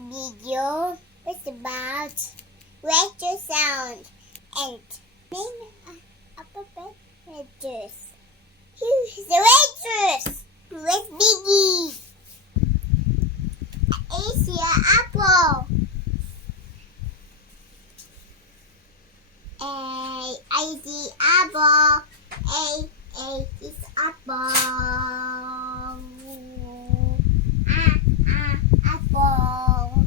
video is about radio sound and main alphabet letters. Here's the letters. Let's begin. Asia apple. A is apple. A is apple. Apple.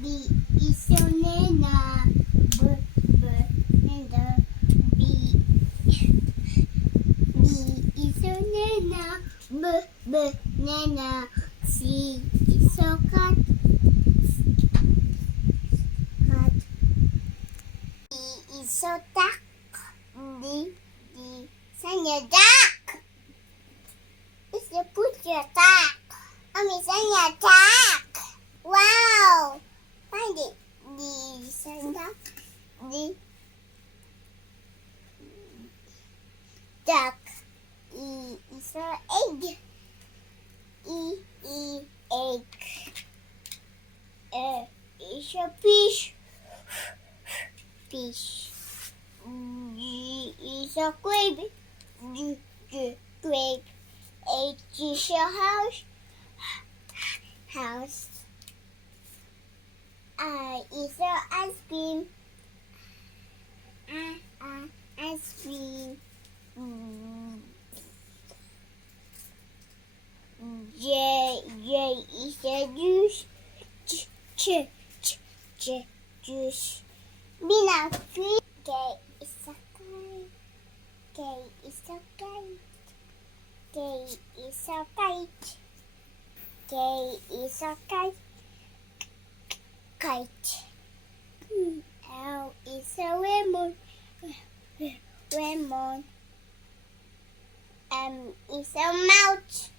B is banana. Banana. B is banana. Banana. C is cat. Cat. D is duck. D is duck. It's a butcher duck. It's a duck. Wow! Find it. D is a duck. D duck. E is a egg. Egg. Is a fish. Fish. G is a grape. Grape. H is a house. House. I is a ice cream. Ice cream. J is a juice. Juice. B now three. K is a kite. K is a kite. K is a kite. K is a kite. Kite. L is a lemon. Lemon. M is a mouth.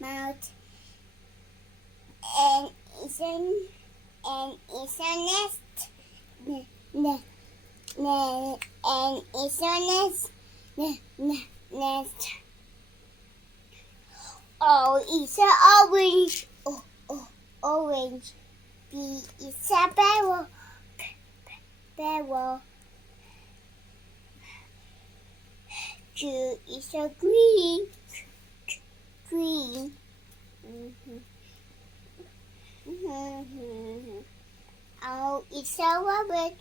Mouth. N is a nest. N is a nest. Nest. O is a orange. Orange. B is a barrel. Barrel. Q is a green. Green. O is a rabbit.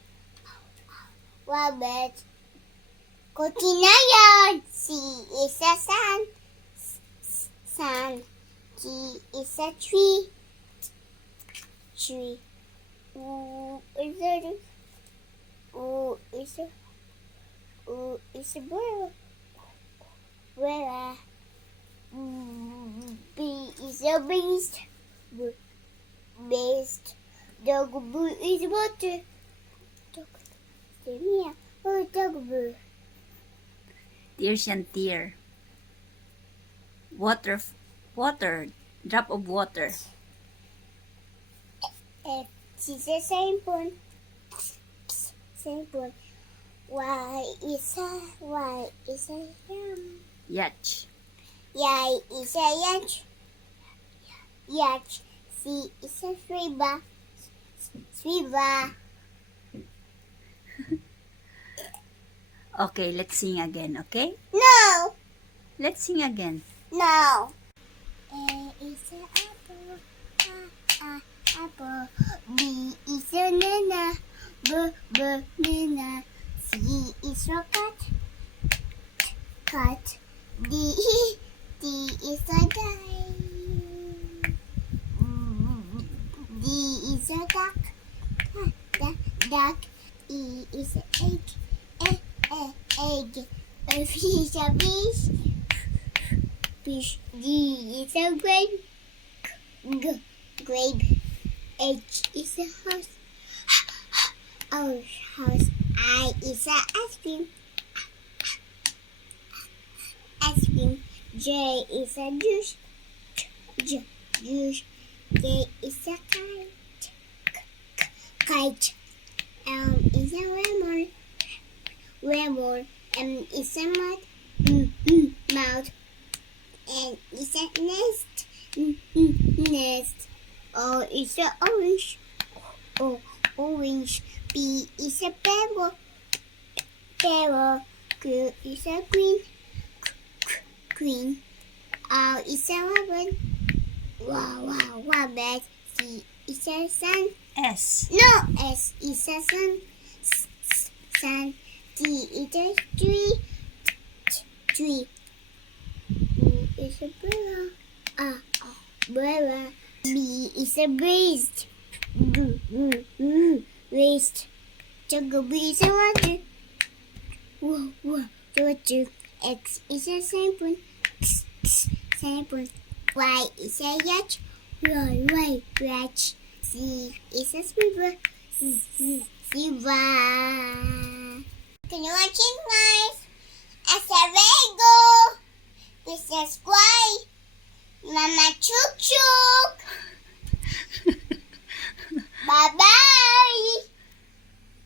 Rabbit. Go to Nyan. C is a sun. Sun. T is a tree. Tree. O is a bird. Bird. B is a beast. Beast. Dog is water. Dog. Tears and tear. Water. Drop of water. X is a sample. Y is a yam. Yacht. Y is a yacht. Yacht. C is a river. River. Okay, let's sing again, okay? No. Let's sing again. No. A is a apple. Apple. B is a banana. Banana. C is a cat. Cat. D is a guy. D is a duck. Duck. E is a egg. Egg. F is a fish. Fish. G is a grape. Grape. H is a house. House. I is a ice cream. Ice cream. J is a juice. Juice. K is a kite. Kite. L is a lemon. Lemon. M is a mouth. N is a nest. Nest. O is a orange. O orange. P is a pebble. Pebble. Q is a green. Green. R is a rabbit. Wow, rabbit. C is a sun. S. No, S is a sun. Sun. T is a tree. Tree. U is a umbrella. Umbrella. B is a breeze. Waste. Jungle bee is a water. Water. X is a sample. Sample. Y is a yacht. Yacht. Z is a zebra. Zebra. Can you watch it, guys? As a Lego. This is why Mama Choo Choo.